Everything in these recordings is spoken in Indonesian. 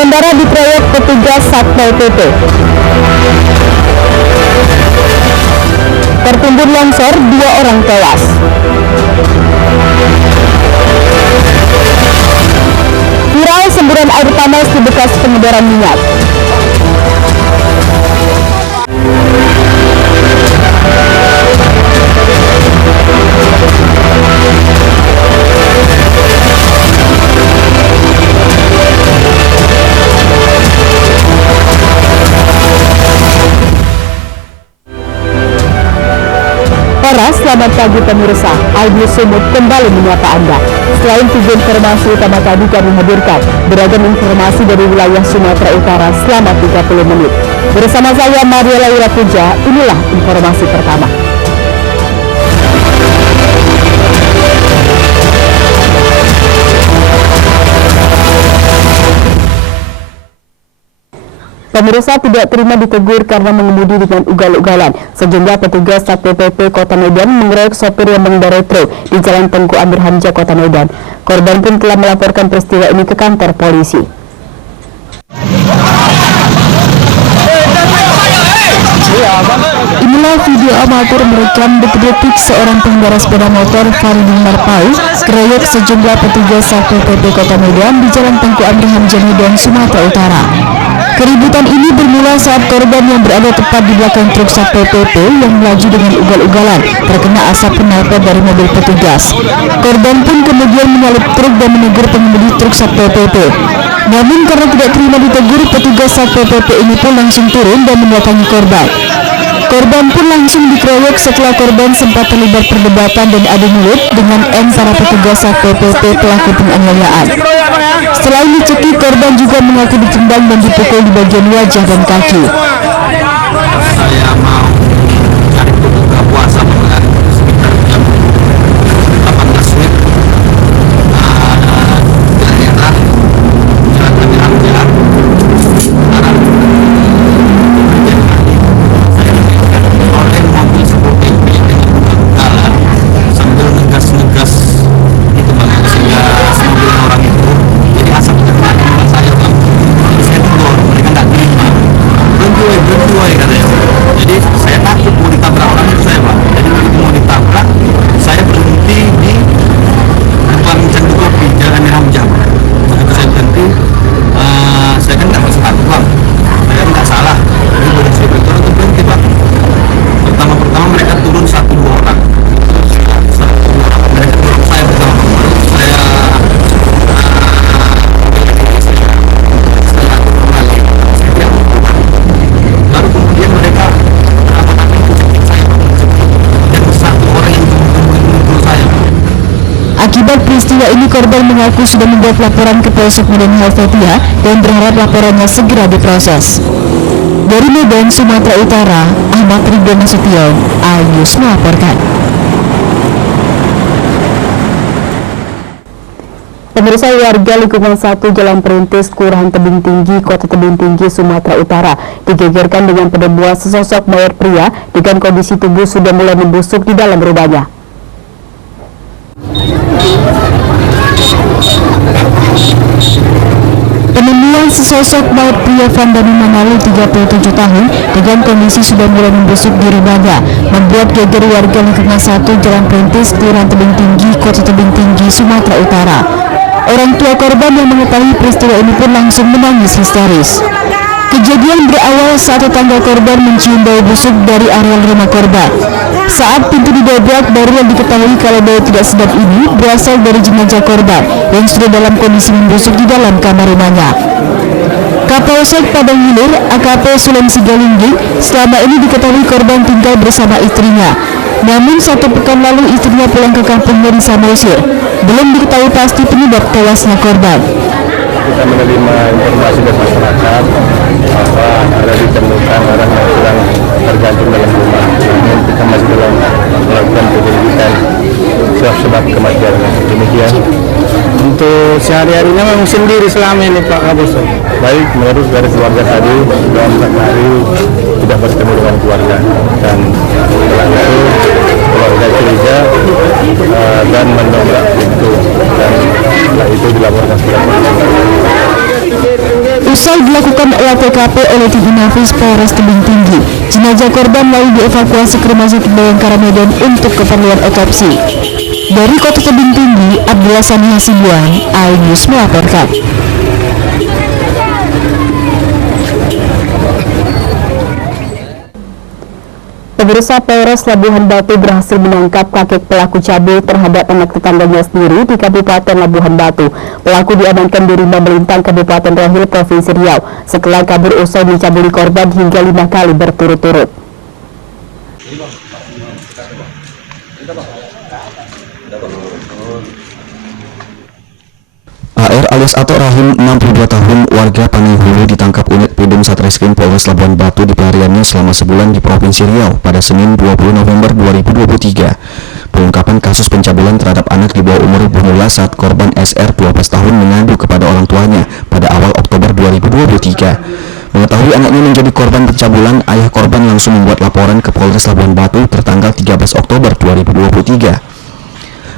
Pengendara dikeroyok petugas Satpol PP. Tertimbun longsor, 2 orang tewas. Viral semburan air panas di bekas pengedaran minyak. Selamat pagi pemirsa, Albi Sumut kembali menyapa Anda. Selain 3 informasi utama tadi kami hadirkan beragam informasi dari wilayah Sumatera Utara selama 30 menit. Bersama saya Maria Laura Puja, inilah informasi pertama. Pemirsa tidak terima ditegur karena mengemudi dengan ugal-ugalan. Sejumlah petugas Satpol PP Kota Medan mengeroyok sopir yang mengendarai truk di Jalan Tengku Amir Hamzah, Kota Medan. Korban pun telah melaporkan peristiwa ini ke kantor polisi. Inilah video amatir merekam detik-detik seorang pengendara sepeda motor Faridin Marpau keroyok sejumlah petugas Satpol PP Kota Medan di Jalan Tengku Amir Hamzah, Medan, Sumatera Utara. Keributan ini bermula saat korban yang berada tepat di belakang truk Satpol PP yang melaju dengan ugal-ugalan terkena asap knalpot dari mobil petugas. Korban pun kemudian menyalip truk dan menegur pengemudi truk Satpol PP. Namun karena tidak terima ditegur, petugas Satpol PP ini pun langsung turun dan mendatangi korban. Korban pun langsung dikeroyok setelah korban sempat terlibat perdebatan dan adu mulut dengan M para petugas Satpol PP pelaku penganiayaan. Selain dicekik, korban juga mengaku ditendang dan dipukul di bagian wajah dan kaki. Saya mau cari buka puasa sekitar jam 18 menit daerah Jalan Amir Hamzah arah saya dikejar oleh mobil seperti dengan ugal-ugalan sambil ngegas itu bang, sehingga mobil orang itu jadi asap terkena di muka saya bang. Saya tegur, mereka nggak terima, berhenti katanya. Jadi saya takut mau ditabrak orang itu saya bang. Jadi begitu mau ditabrak, saya berhenti di depan Candu Kopi Jalan Amir Hamzah. Begitu saya berhenti, saya kan nggak masuk takut bang, saya nggak salah. Jadi baru saya berhenti untuk berhenti bang. Pertama mereka turun 1-2 orang. Mereka turun saya pertama, baru saya baru kemudian mereka Akibat peristiwa ini, korban mengaku sudah membuat laporan ke Polsek Medan Helvetia dan berharap laporannya segera diproses. Dari Medan, Sumatera Utara, Ahmad Ridwan Nasution, News melaporkan. Pemirsa, warga lingkungan 1 Jalan Perintis, Kelurahan Tebing Tinggi, Kota Tebing Tinggi, Sumatera Utara digegerkan dengan penemuan sesosok mayat pria dengan kondisi tubuh sudah mulai membusuk di dalam rumahnya. Penemuan sesosok mayat pria Vandani Manali 37 tahun dengan kondisi sudah mulai membusuk di rumahnya membuat geger warga lingkungan 1 Jalan Perintis, Kelurahan Tebing Tinggi, Kota Tebing Tinggi, Sumatera Utara. Orang tua korban yang mengetahui peristiwa ini pun langsung menangis histeris. Kejadian berawal saat tetangga korban mencium bau busuk dari areal rumah korban. Saat pintu didobrak, barulah diketahui kalau bau tidak sedap ini berasal dari jenazah korban yang sudah dalam kondisi membusuk di dalam kamar rumahnya. Kapolsek Padang Hilir, AKP Sulem Sigalingging, selama ini diketahui korban tinggal bersama istrinya. Namun 1 pekan lalu istrinya pulang ke kampungnya di Samosir. Belum diketahui pasti penyebab tewasnya korban. Kita menerima informasi dari masyarakat bahwa ada ditemukan orang yang sedang tergantung dalam rumah. Namun kita masih dalam melakukan penyelidikan sebab kematian. Demikian. Untuk sehari-harinya memang sendiri selama ini Pak Kapolsek. Baik, menurut dari keluarga tadi sudah 4 hari tidak bertemu dengan keluarga, dan setelah itu keluarga curiga dan mendobrak pintu, dan setelah itu dilaporkan kepada polisi. Usai dilakukan olah TKP oleh tim Inafis Polres Tebing Tinggi, jenazah korban lalu dievakuasi ke Rumah Sakit Bayangkara Medan untuk keperluan otopsi. Dari Kota Tebing Tinggi, Abdullah Sani Hasibuan, iNews melaporkan. Pemirsa, Polres Labuhan Batu berhasil menangkap kakek pelaku cabul terhadap anak tetangganya sendiri di Kabupaten Labuhan Batu. Pelaku diamankan di Rumah Melintang Kabupaten Rohil, Provinsi Riau, setelah kabur usai mencabuli korban hingga 5 kali berturut-turut. AR alias Atok Rahim, 62 tahun, warga Panihulu ditangkap unit Pidum Satreskrim Polres Labuhan Batu di pelariannya selama sebulan di Provinsi Riau pada Senin 20 November 2023. Pengungkapan kasus pencabulan terhadap anak di bawah umur bermula saat korban SR 12 tahun mengadu kepada orang tuanya pada awal Oktober 2023. Mengetahui anaknya menjadi korban pencabulan, ayah korban langsung membuat laporan ke Polres Labuhan Batu tertanggal 13 Oktober 2023.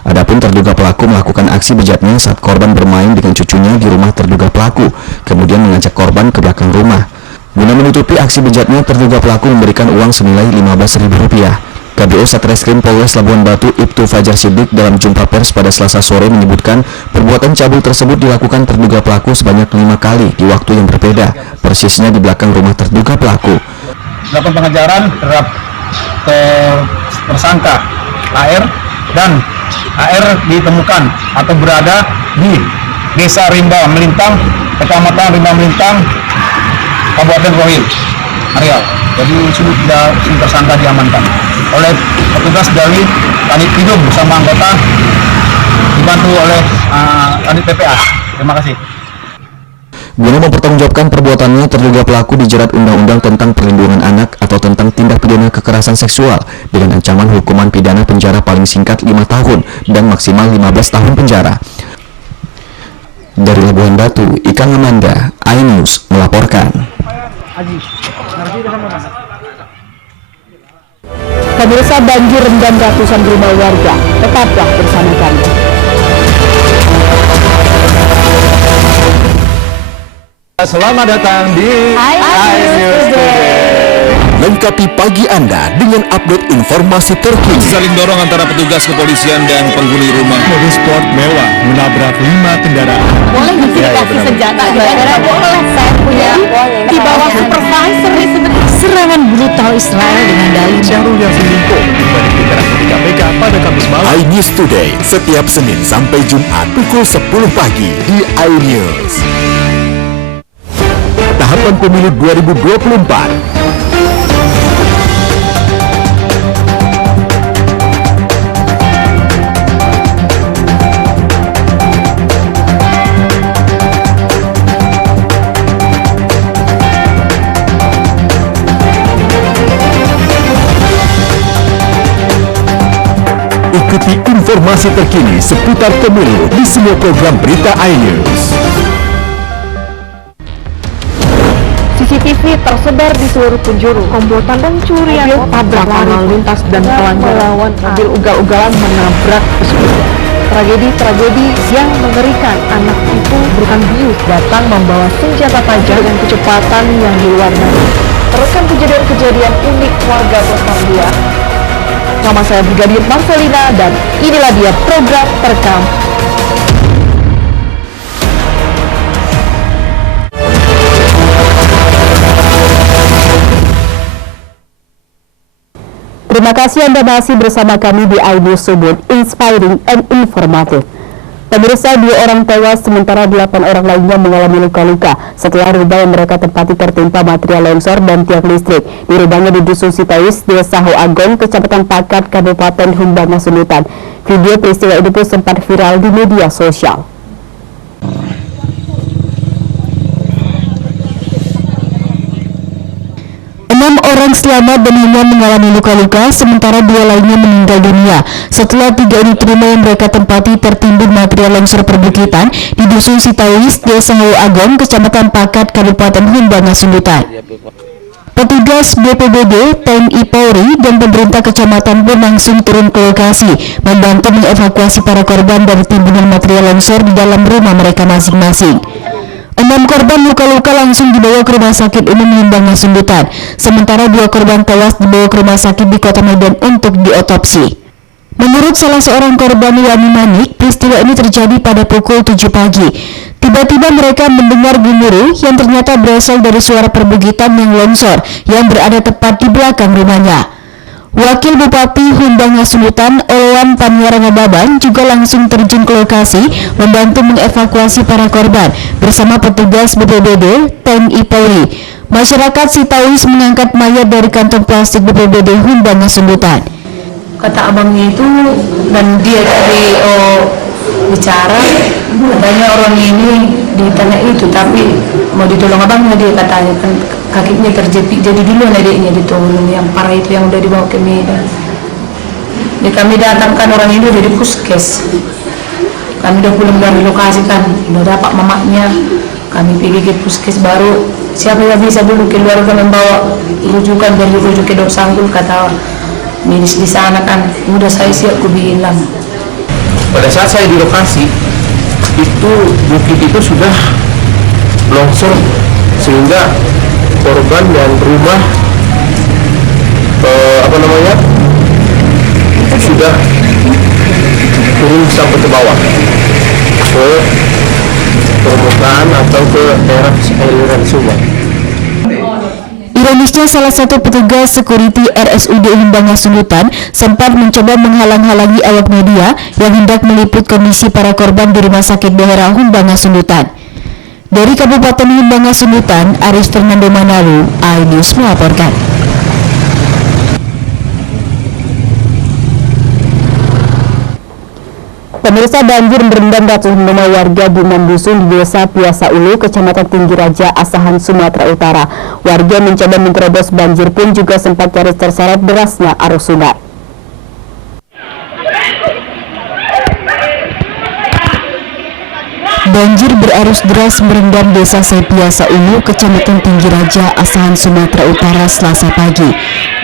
Adapun terduga pelaku melakukan aksi bejatnya saat korban bermain dengan cucunya di rumah terduga pelaku, kemudian mengajak korban ke belakang rumah. Guna menutupi aksi bejatnya, terduga pelaku memberikan uang senilai Rp15.000. KBO Satreskrim Polres Labuhan Batu Ibtu Fajar Siddiq dalam jumpa pers pada Selasa sore menyebutkan perbuatan cabul tersebut dilakukan terduga pelaku sebanyak 5 kali di waktu yang berbeda, persisnya di belakang rumah terduga pelaku. Dilakukan pengejaran terhadap tersangka AR dan AR ditemukan atau berada di Desa Rimba Melintang, Kecamatan Rimba Melintang, Kabupaten Rohil, Riau. Jadi sudah tersangka diamankan oleh petugas dari Kanit Pidum bersama anggota dibantu oleh Kanit PPA. Terima kasih. Guna mempertanggungjawabkan perbuatannya, terduga pelaku dijerat Undang-Undang tentang Perlindungan Anak atau tentang tindak pidana kekerasan seksual dengan ancaman hukuman pidana penjara paling singkat 5 tahun dan maksimal 15 tahun penjara. Dari Labuhan Batu, Ikang Amanda, iNews melaporkan. Pemirsa, banjir rendam ratusan rumah warga. Tetaplah bersama kami. Selamat datang di iNews Today. Lengkapi pagi Anda dengan update informasi terkini. Saling dorong antara petugas kepolisian dan penghuni rumah. Mobil sport mewah menabrak 5 kendaraan. Boleh dikasih senjata gara-gara boleh saya punya di bawah supervisor serangan brutal Israel dengan dalih Syahrul Yassin Limpo kembali dikerahkan di KPK pada Kamis malam. iNews Today setiap Senin sampai Jumat pukul 10 pagi di iNews. Tahapan pemilu 2024. Ikuti informasi terkini seputar pemilu di semua program berita iNews. CCTV tersebar di seluruh penjuru. Komplotan pencurian mobil tabrak lalu lintas dan pelanggar melawan mobil ugal-ugalan menabrak pesepeda. Tragedi yang mengerikan. Anak itu bukan bius datang membawa senjata tajam dengan kecepatan yang di luar nalar. Terekam kejadian-kejadian unik warga Polandia. Nama saya Brigadir Marcelina dan inilah dia program terekam. Terima kasih Anda masih bersama kami di iNews Subuh, inspiring and informative. Pemirsa, 2 orang tewas sementara 8 orang lainnya mengalami luka-luka setelah rumah yang mereka tempati tertimpa material longsor dan tiang listrik di rumahnya di Dusun Sitawis, Desa Ho Agong, Kecamatan Pakat, Kabupaten Humbang Sundutan. Video peristiwa ini pun sempat viral di media sosial. 6 orang selamat dan 5 mengalami luka-luka, sementara 2 lainnya meninggal dunia setelah 3 unit rumah yang mereka tempati tertimbun material longsor perbukitan di Dusun Sitawis, Desa Ho Agong, Kecamatan Pakat, Kabupaten Humbang Sundutan. Petugas BPBD, TNI Polri, dan pemerintah kecamatan pun langsung turun ke lokasi membantu mengevakuasi para korban dari timbunan material longsor di dalam rumah mereka masing-masing. 6 korban luka-luka langsung dibawa ke Rumah Sakit Umum Limbang Sundutan, sementara 2 korban tewas dibawa ke rumah sakit di Kota Medan untuk diotopsi. Menurut salah seorang korban, Wani Manik, peristiwa ini terjadi pada pukul 7 pagi. Tiba-tiba mereka mendengar gemuruh yang ternyata berasal dari suara perbukitan yang longsor yang berada tepat di belakang rumahnya. Wakil Bupati Humbang Sundutan, Oloan Paniaranga Baban, juga langsung terjun ke lokasi membantu mengevakuasi para korban bersama petugas BPBD, TNI Polri. Masyarakat Sitawis mengangkat mayat dari kantong plastik BPBD Humbang Sundutan. Kata abangnya itu, dan dia tadi bicara, katanya orang ini di tanah itu, tapi mau ditolong abangnya, dia katanya kan kakinya terjepit, jadi dulu adiknya ditolong, yang parah itu yang udah dibawa ke Medan. Jadi kami datangkan orang ini dari puskes, kami udah pulang dari lokasi kan, udah dapat mamaknya, kami pergi ke puskes, baru siapa yang bisa dulu keluar kan membawa rujukan dari rujuk ke Dok Sanggul, kata medis di sana kan, udah saya siap ku bilang. Pada saat saya di lokasi, itu bukit itu sudah longsor sehingga korban dan rumah sudah turun sampai ke bawah ke permukaan atau ke daerah aliran sungai. Ironisnya, salah satu petugas security RSUD Humbang Sundutan sempat mencoba menghalang-halangi awak media yang hendak meliput kondisi para korban di Rumah Sakit Daerah Humbang Sundutan. Dari Kabupaten Humbang Sundutan, Aris Fernando Manalu, iNews melaporkan. Pemirsa, banjir merendam ratusan rumah warga di 6 dusun di Desa Piasa Ulu, Kecamatan Tinggi Raja, Asahan, Sumatera Utara. Warga mencoba menerobos banjir pun juga sempat nyaris terseret derasnya arus sungai. Banjir berarus deras merendam Desa Piasa Ulu, Kecamatan Tinggi Raja, Asahan, Sumatera Utara, Selasa pagi.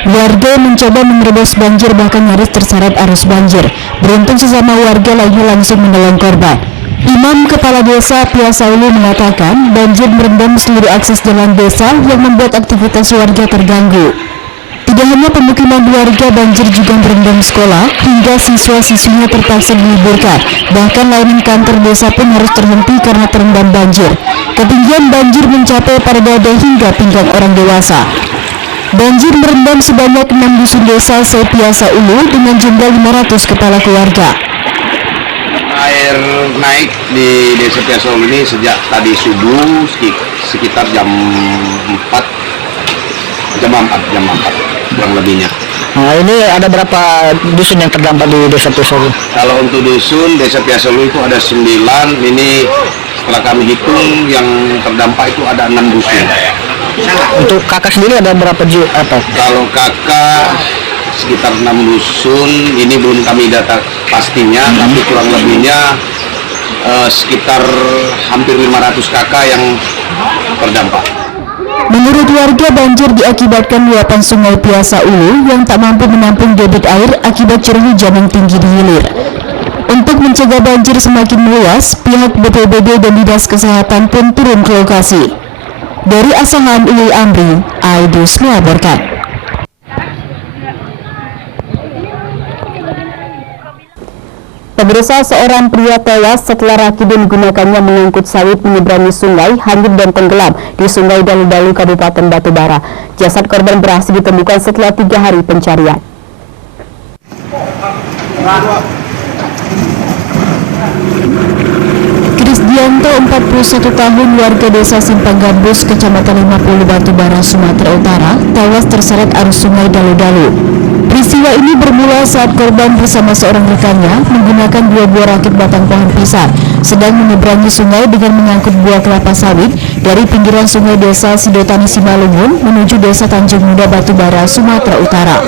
Warga mencoba menerobos banjir bahkan nyaris terseret arus banjir. Beruntung sesama warga lainnya langsung menolong korban. Imam Kepala Desa Piasa Ulu mengatakan banjir merendam seluruh akses jalan desa yang membuat aktivitas warga terganggu. Tidak hanya pemukiman warga, banjir juga merendam sekolah hingga siswa-siswinya terpaksa diliburkan. Bahkan layanan kantor desa pun harus terhenti karena terendam banjir. Ketinggian banjir mencapai pada dada hingga pinggang orang dewasa. Banjir merendam sebanyak 6 dusun desa Piasa Ulu dengan jumlah 500 kepala keluarga. Air naik di Desa Piasa Ulu ini sejak tadi subuh sekitar jam 4 kurang lebihnya. Nah, ini ada berapa dusun yang terdampak di Desa Piasa Ulu? Kalau untuk dusun Desa Piasa Ulu itu ada 9, ini setelah kami hitung yang terdampak itu ada 6 dusun. Untuk kakak sendiri ada berapa Kalau kakak sekitar 6 dusun, ini belum kami data pastinya, tapi kurang lebihnya sekitar hampir 500 kakak yang terdampak. Menurut warga, banjir diakibatkan luapan sungai Piasa Ulu yang tak mampu menampung debit air akibat curah hujan yang tinggi di hilir. Untuk mencegah banjir semakin meluas, pihak BPBD dan Dinas Kesehatan pun turun ke lokasi. Dari Asahan, Uli Amri, iNews melaporkan. Pemirsa, seorang pria tewas setelah rakit digunakannya mengangkut sawit menyeberangi sungai hanyut dan tenggelam di Sungai Dalu-Dalu, Kabupaten Batubara. Jasad korban berhasil ditemukan setelah 3 hari pencarian. Krisdianto, 41 tahun, warga Desa Simpang Gambus, Kecamatan 50, Batubara, Sumatera Utara, tewas terseret arus Sungai Dalu-Dalu. Peristiwa ini bermula saat korban bersama seorang rekannya menggunakan 2 buah rakit batang pohon pisang sedang menyeberangi sungai dengan mengangkut buah kelapa sawit dari pinggiran sungai Desa Sidotani Simalungun menuju Desa Tanjung Muda, Batubara, Sumatera Utara.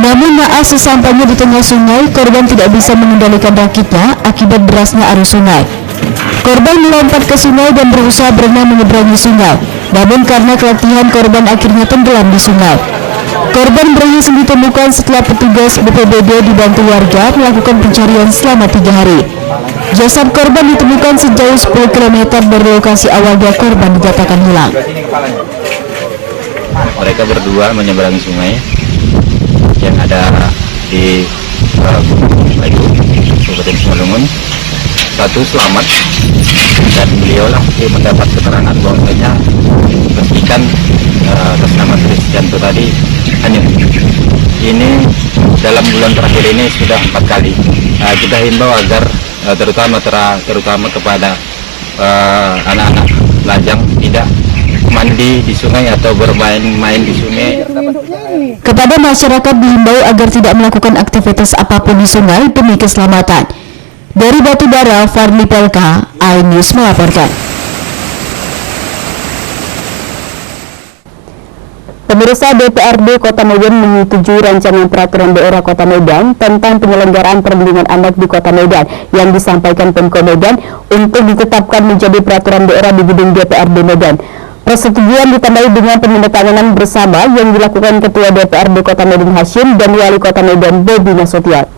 Namun naas sesampainya di tengah sungai, korban tidak bisa mengendalikan rakitnya akibat derasnya arus sungai. Korban melompat ke sungai dan berusaha berenang menyeberangi sungai. Namun karena keletihan, korban akhirnya tenggelam di sungai. Korban berhasil ditemukan setelah petugas BPBD dibantu warga melakukan pencarian selama 3 hari. Jasad korban ditemukan sejauh 10 km dari lokasi awalnya korban dinyatakan hilang. Mereka berdua menyeberangi sungai yang ada di Kabupaten Simalungun. Satu selamat dan beliau lah yang mendapat keterangan bahwasanya pastikan atas nama Kristianto tadi hanyut. Ini dalam bulan terakhir ini sudah 4 kali. Kita himbau agar terutama kepada anak-anak lajang tidak mandi di sungai atau bermain-main di sungai. Kepada masyarakat dihimbau agar tidak melakukan aktivitas apapun di sungai demi keselamatan. Dari Batubara, Farli Pelka, iNews melaporkan. Pemirsa, DPRD Kota Medan menyetujui rancangan peraturan daerah Kota Medan tentang penyelenggaraan perlindungan anak di Kota Medan yang disampaikan Pemko Medan untuk ditetapkan menjadi peraturan daerah di gedung DPRD Medan. Persetujuan ditandai dengan penandatanganan bersama yang dilakukan Ketua DPRD Kota Medan Hashim dan Wali Kota Medan Bobi Nasution.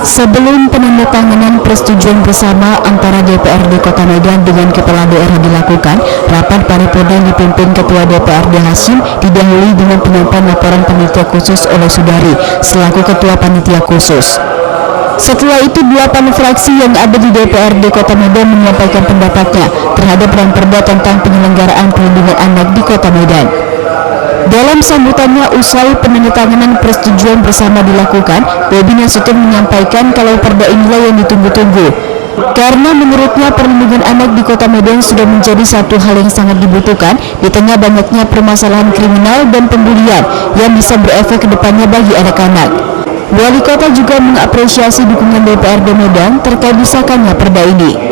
Sebelum penandatanganan persetujuan bersama antara DPRD Kota Medan dengan Kepala Daerah dilakukan, rapat paripurna dipimpin Ketua DPRD Hashim didahului dengan penyampaian laporan panitia khusus oleh Sudari selaku Ketua Panitia Khusus. Setelah itu 8 fraksi yang ada di DPRD Kota Medan menyampaikan pendapatnya terhadap Ranperda tentang penyelenggaraan perlindungan anak di Kota Medan. Dalam sambutannya usai penandatanganan persetujuan bersama dilakukan, Bobi Nasution menyampaikan kalau perda inilah yang ditunggu-tunggu. Karena menurutnya perlindungan anak di Kota Medan sudah menjadi satu hal yang sangat dibutuhkan di tengah banyaknya permasalahan kriminal dan pembulian yang bisa berefek ke depannya bagi anak-anak. Wali Kota juga mengapresiasi dukungan DPRD Medan terkait disahkannya perda ini.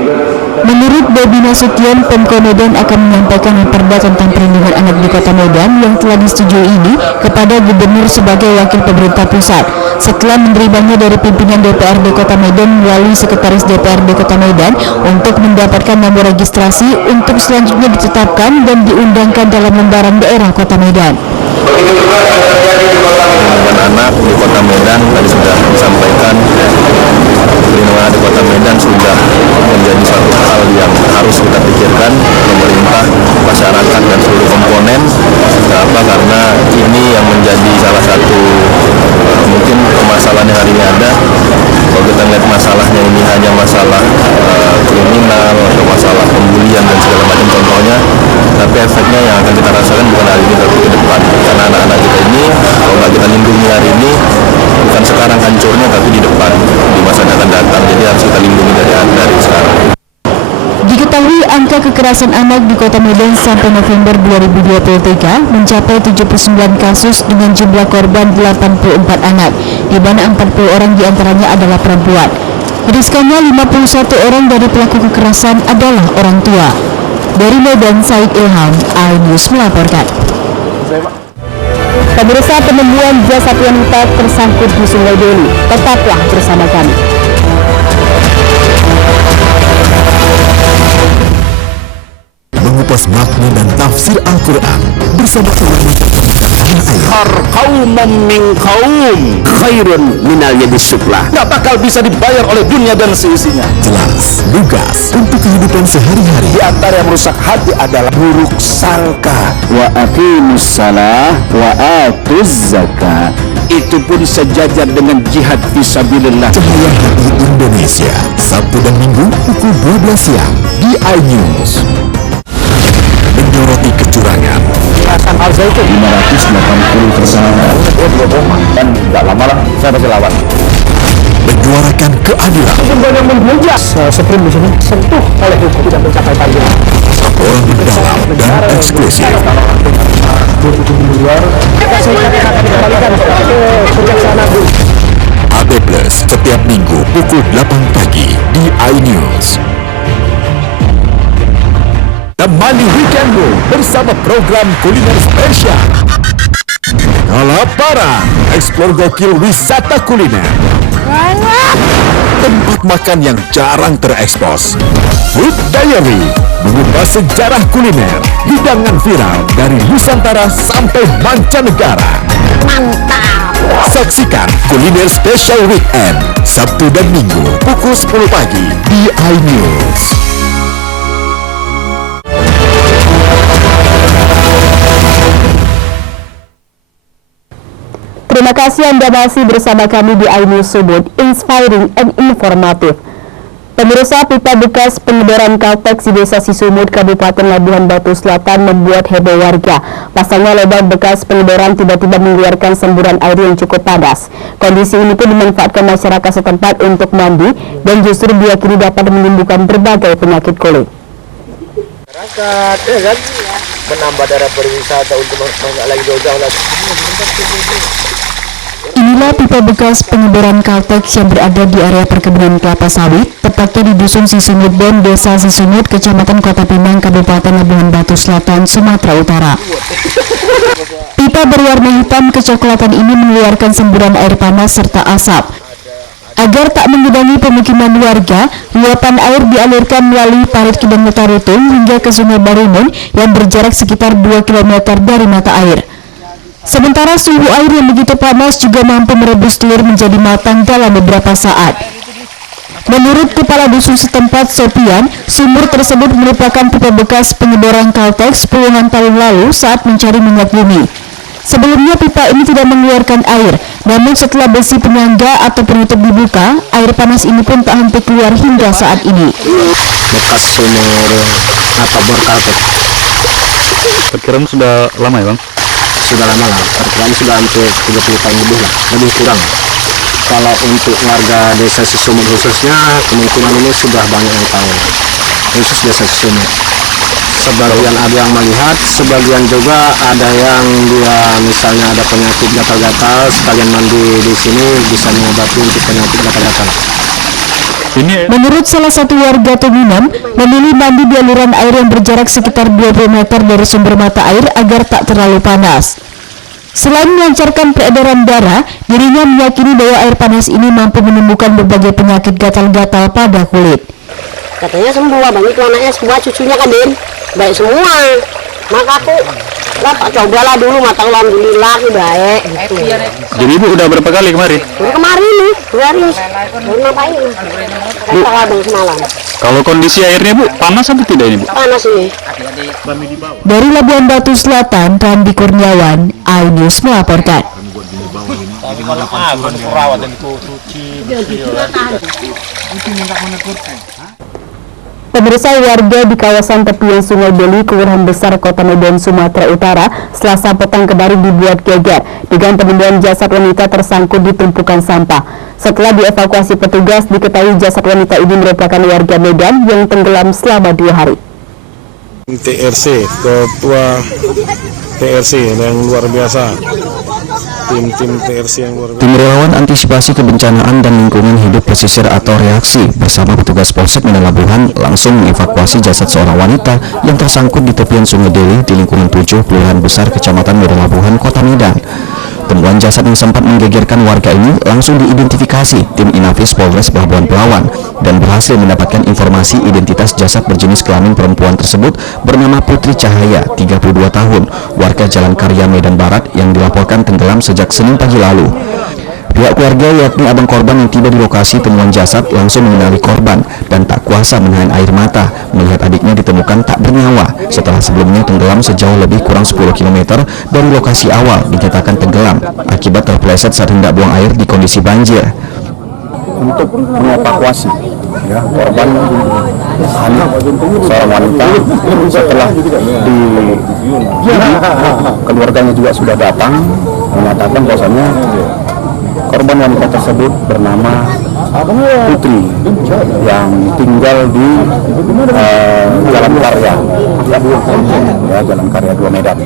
Menurut Bobi Nasution, Pemko Medan akan menyampaikan perda tentang perlindungan anak di Kota Medan yang telah disetujui ini kepada Gubernur sebagai wakil pemerintah pusat setelah menerimanya dari pimpinan DPRD Kota Medan melalui Sekretaris DPRD Kota Medan untuk mendapatkan nomor registrasi untuk selanjutnya ditetapkan dan diundangkan dalam lembaran daerah Kota Medan. Perlindungan anak di Kota Medan tadi sudah disampaikan, perlindungan anak di Kota Medan sudah menjadi satu hal yang harus kita pikirkan pemerintah, masyarakat dan seluruh komponen. Kenapa? Karena ini yang menjadi salah satu mungkin permasalahan yang hari ini ada. Kalau kita lihat masalahnya ini hanya masalah kriminal atau masalah pembulian dan segala macam contohnya, tapi efeknya yang akan kita rasakan bukan hari ini tapi ke depan. Karena anak-anak kita ini kalau nggak kita lindungi hari ini, bukan sekarang hancurnya tapi di depan, di masa yang akan datang. Jadi harus kita lindungi dari sekarang. Diketahui angka kekerasan anak di Kota Medan sampai November 2023 mencapai 79 kasus dengan jumlah korban 84 anak, di mana 40 orang diantaranya adalah perempuan. Riskannya 51 orang dari pelaku kekerasan adalah orang tua. Dari Medan, Said Ilham, iNews melaporkan. Pemirsa, penemuan jasad wanita tersangkut di Sungai Deli. Tetaplah bersama kami. Mengupas makna dan tafsir Al-Quran bersama ulama tanah air. Kaum min kaum khairun minal yadis suflah. Gak bakal bisa dibayar oleh dunia dan seisinya. Jelas, lugas untuk kehidupan sehari-hari. Di antara yang merusak hati adalah buruk sangka. Wa aqimus salah wa atuz zakah. Itu pun sejajar dengan jihad fisabilillah. Cahaya Hati Indonesia, Sabtu dan Minggu pukul 12 siang di iNews. Menyoroti kecurangan. Al-Zaitun 580 tersangka dan nggak lama lah saya pasti lawan. Menyuarakan keadilan. Banyak menghujat Supreme di sini sentuh oleh hukum tidak mencapai target. Orang mendalam dan eksklusif. AB Plus setiap minggu pukul 8 pagi di iNews. Temani weekendmu bersama program kuliner spesial. Kalaparan, eksplor gokil wisata kuliner. Tempat makan yang jarang terekspos. Food Diary, mengupas sejarah kuliner, hidangan viral dari Nusantara sampai mancanegara. Mantap. Saksikan kuliner spesial weekend Sabtu dan Minggu pukul 10 pagi di iNews. Terima kasih Anda masih bersama kami di iNews Sumut, inspiring and informatif. Pemirsa, pipa bekas pengedoran Caltex di Desa Sisumut, Kabupaten Labuhan Batu Selatan membuat heboh warga. Pasalnya lubang bekas pengedoran tiba-tiba mengeluarkan semburan air yang cukup panas. Kondisi ini pun dimanfaatkan masyarakat setempat untuk mandi dan justru diyakini dapat menimbulkan berbagai penyakit kulit. Masyarakat, ya kan? Menambah daerah pariwisata untuk lagi jauh-jauh lagi. Inilah pipa bekas pengeboran Caltex yang berada di area perkebunan kelapa sawit, tepatnya di Dusun Sisumut dan Desa Sisumut, Kecamatan Kota Pinang, Kabupaten Labuhan Batu Selatan, Sumatera Utara. Pipa berwarna hitam kecoklatan ini mengeluarkan semburan air panas serta asap. Agar tak menggenangi pemukiman warga, luapan air dialirkan melalui parit Kidang Tarutung hingga ke Sungai Barumun yang berjarak sekitar 2 km dari mata air. Sementara suhu air yang begitu panas juga mampu merebus telur menjadi matang dalam beberapa saat. Menurut Kepala Dusun setempat Sopian, sumur tersebut merupakan pipa bekas pengeboran Caltex puluhan tahun lalu saat mencari minyak bumi. Sebelumnya pipa ini tidak mengeluarkan air, namun setelah besi penyangga atau penutup dibuka, air panas ini pun tak henti keluar hingga saat ini. Bekas sumur bor Caltex. Perkiraan sudah lama ya Bang? Sudah lama lah, perkiraan sudah hampir 30 tahun lebih lah, lebih kurang. Kalau untuk warga Desa Sisumut khususnya, kemungkinan ini sudah banyak yang tahu, khusus Desa Sisumut. Sebagian ada yang melihat, sebagian juga ada yang dia misalnya ada penyakit gatal-gatal, sekalian mandi di sini bisa mengobati untuk penyakit gatal-gatal. Menurut salah satu warga Tominam, memilih mandi di aliran air yang berjarak sekitar 20 meter dari sumber mata air agar tak terlalu panas. Selain melancarkan peredaran darah, dirinya meyakini bahwa air panas ini mampu menyembuhkan berbagai penyakit gatal-gatal pada kulit. Katanya sembuh, abang itu anaknya semua, cucunya kan Din, baik semua. Maka aku cobalah dulu, mata alhamdulillah baik gitu. Jadi Ibu udah berapa kali kemari? Udah kemarin nih, 2 hari. Baru ngapain nih? Kata abang semalam. Kalau kondisi airnya Bu, panas atau tidak ini Bu? Panas ini. Dari Labuhan Batu Selatan, Randi Kurniawan, iNews melaporkan. Pemirsa, warga di kawasan tepian Sungai Beli, Kelurahan Besar, Kota Medan, Sumatera Utara, Selasa petang kemarin dibuat geger dengan penemuan jasad wanita tersangkut di tumpukan sampah. Setelah dievakuasi petugas, diketahui jasad wanita ini merupakan warga Medan yang tenggelam selama 2 hari. TRC, Ketua TRC yang luar biasa. Tim TRC yang luar biasa. Tim relawan antisipasi kebencanaan dan lingkungan hidup pesisir atau reaksi bersama petugas Polsek Medan Labuhan langsung mengevakuasi jasad seorang wanita yang tersangkut di tepian Sungai Deli di lingkungan 7 Kelurahan Besar Kecamatan Medan Labuhan, Kota Medan. Temuan jasad yang sempat menggegerkan warga ini langsung diidentifikasi tim Inafis Polres Pelabuhan Pelawan dan berhasil mendapatkan informasi identitas jasad berjenis kelamin perempuan tersebut bernama Putri Cahaya, 32 tahun, warga Jalan Karya Medan Barat yang dilaporkan tenggelam sejak Senin pagi lalu. Pihak keluarga yakni abang korban yang tiba di lokasi temuan jasad langsung mengenali korban dan tak kuasa menahan air mata melihat adiknya ditemukan tak bernyawa setelah sebelumnya tenggelam sejauh lebih kurang 10 km dari lokasi awal dinyatakan tenggelam akibat terpeleset saat hendak buang air di kondisi banjir. Untuk mengevakuasi ya korban seorang wanita setelah keluarganya juga sudah datang menyatakan bahwasanya korban wanita tersebut bernama Putri yang tinggal di Jalan Karya, ya, Jalan Karya 2 Medan.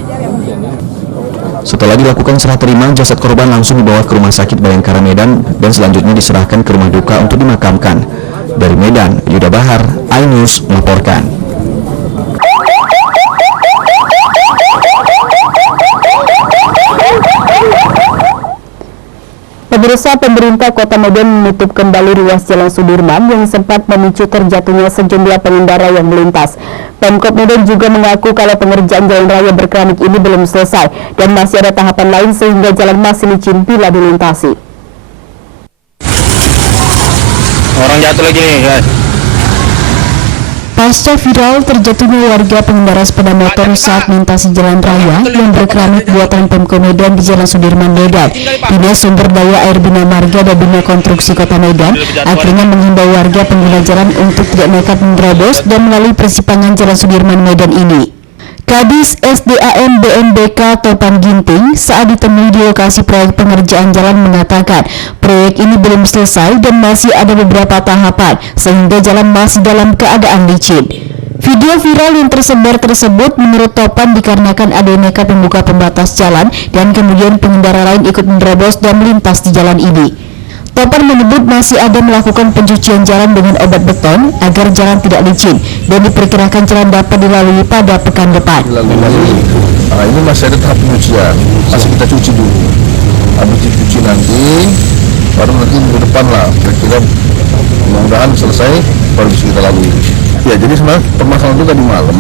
Setelah dilakukan serah terima, jasad korban langsung dibawa ke Rumah Sakit Bayangkara Medan dan selanjutnya diserahkan ke rumah duka untuk dimakamkan. Dari Medan, Yuda Bahar, iNews melaporkan. Pemirsa, pemerintah Kota Medan menutup kembali ruas Jalan Sudirman yang sempat memicu terjatuhnya sejumlah pengendara yang melintas. Pemkot Medan juga mengaku kalau pengerjaan jalan raya berkeramik ini belum selesai dan masih ada tahapan lain sehingga jalan masih licin bila dilintasi. Orang jatuh lagi nih, guys. Pasca viral terjatuhnya warga pengendara sepeda motor saat melintasi jalan raya yang berkeramik buatan Pemkot Medan di Jalan Sudirman, Medan. Dinas Sumber Daya Air Bina Marga dan Bina Konstruksi Kota Medan akhirnya menghimbau warga pengguna jalan untuk tidak nekat menerobos dan melalui persimpangan Jalan Sudirman, Medan ini. Kadis SDAM BMBK Topan Ginting saat ditemui di lokasi proyek pengerjaan jalan mengatakan proyek ini belum selesai dan masih ada beberapa tahapan sehingga jalan masih dalam keadaan licin. Video viral yang tersebar tersebut menurut Topan dikarenakan ada yang nekat membuka pembatas jalan dan kemudian pengendara lain ikut menerobos dan melintas di jalan ini. Topan menyebut masih ada melakukan pencucian jalan dengan obat beton agar jalan tidak licin dan diperkirakan jalan dapat dilalui pada pekan depan. Ini masih ada tahap pencucian, masih kita cuci dulu. Habis dicuci nanti, baru nanti minggu depan lah, kira-kira mudah-mudahan selesai, baru bisa kita lalui. Ya, jadi sebenarnya permasalahan itu tadi malam,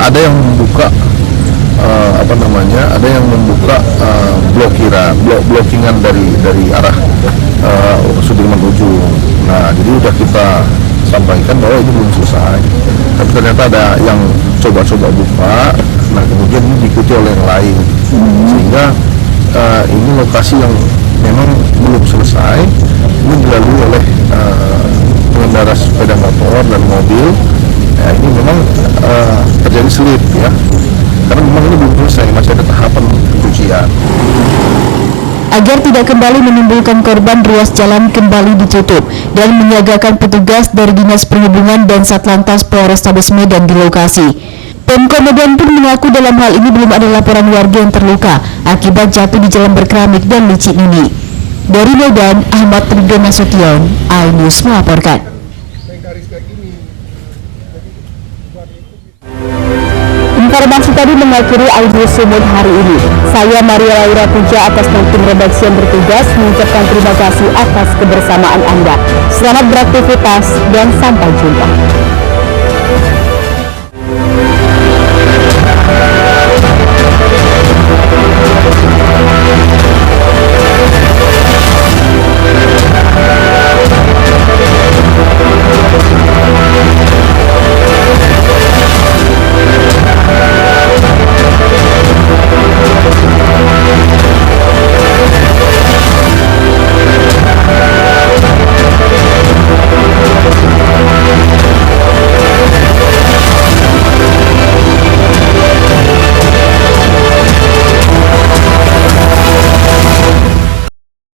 ada yang membuka ada yang membuka blockingan dari arah Sudirman Ujung. Nah, jadi udah kita sampaikan bahwa ini belum selesai, tapi ternyata ada yang coba-coba buka. Nah, kemudian ini diikuti oleh yang lain, sehingga ini lokasi yang memang belum selesai ini dilalui oleh pengendara sepeda motor dan mobil. Ya, ini memang terjadi selip ya. Karena memang ini belum selesai, masih ada tahapan pencucian. Agar tidak kembali menimbulkan korban, ruas jalan kembali ditutup dan menyiagakan petugas dari Dinas Perhubungan dan Satlantas Polrestabes Medan di lokasi. Pemkot Medan pun mengaku dalam hal ini belum ada laporan warga yang terluka akibat jatuh di jalan berkeramik dan licin ini. Dari Medan, Ahmad Ridwan Nasution, iNews melaporkan. Informasi tadi mengakhiri iNews Sumut hari ini. Saya Maria Laura Puja atas nama tim redaksi yang bertugas mengucapkan terima kasih atas kebersamaan Anda. Selamat beraktivitas dan sampai jumpa.